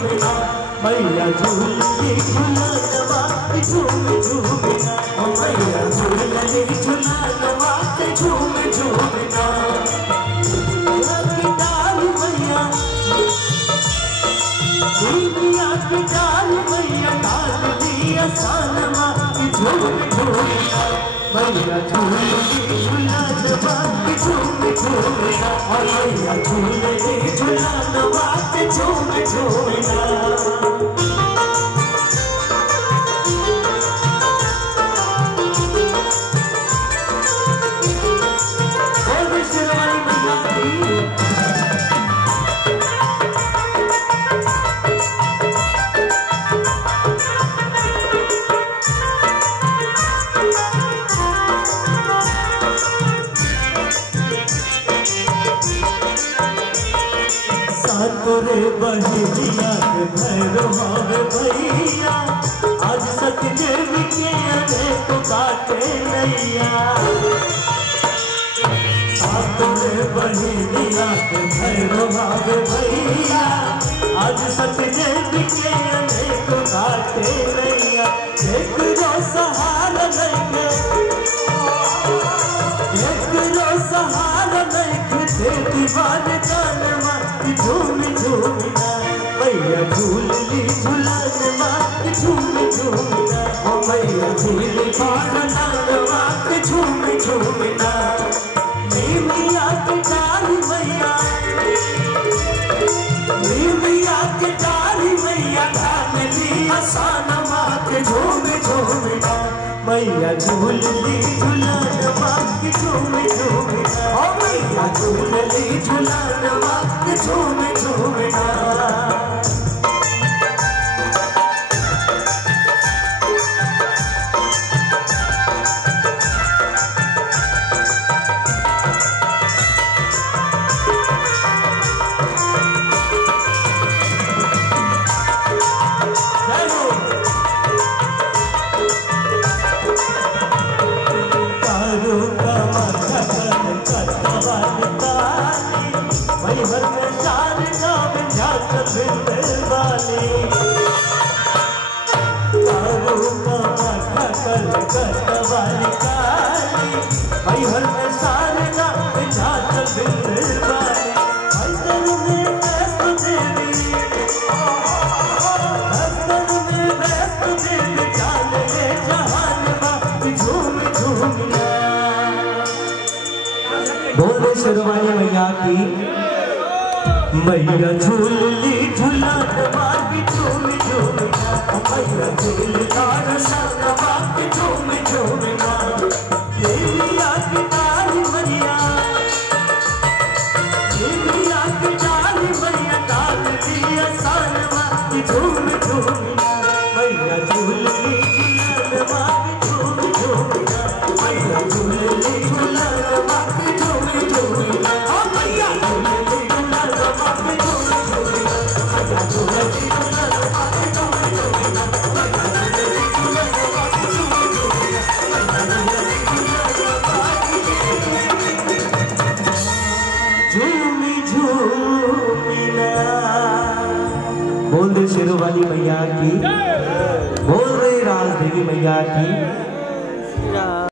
झूमना मैया झूलली झूलनवा के झूम झूमना मैया झूलली झूलनवा के झूम झूमना की डाल मैया दुनिया की डाल मैया डाल दिया सानमा के झूम झूमना मैया झूलली झूलनवा के झूम झूमना मैया झूलली झूलनवा के झूम झूमना तोरे बहिया के भैरवावे भैया आज सतदेव के अनेक बाटे नैया तोरे बहिया के भैरवावे भैया आज सतदेव के अनेक बाटे नैया एक रो सहारा लेके एक रो सहारा लेके दे दीवार जानवा झूम झूमना मैया झूलली झूलनवा के झूम झूमना ओ मैया झूलली झूलनवा के झूम झूमना नीमिया के डाली मैया नीमिया के डाली मैया डाल दिया सानवा के झूम झूमना मैया झूलली झूलनवा के झूम झूमना ओ मैया झूलली झूलनवा के झूम झूमना बोले शेरवाली मैया की मैया झूलली झूलनवा के झूम झूमना मैया झूलता रसनवा के झूम झूमना देविया की डाली मैया देविया की डाली मैया डाल दिया सानवा के झूम झूमना मैया झूलली झूलनवा के झूम झूमना मैया झूलली झूलनवा के झूम झूमना ओ मैया झूलली झूलनवा के झूम झूमना मैया झूलली झूलनवा के झूम झूमना मैया झूलली झूलनवा के झूम झूमना मैया झूलली झूलनवा के झूमी झूमना। बोल दे शेरवाली मैया की, बोल रहे राज देवी मैया की।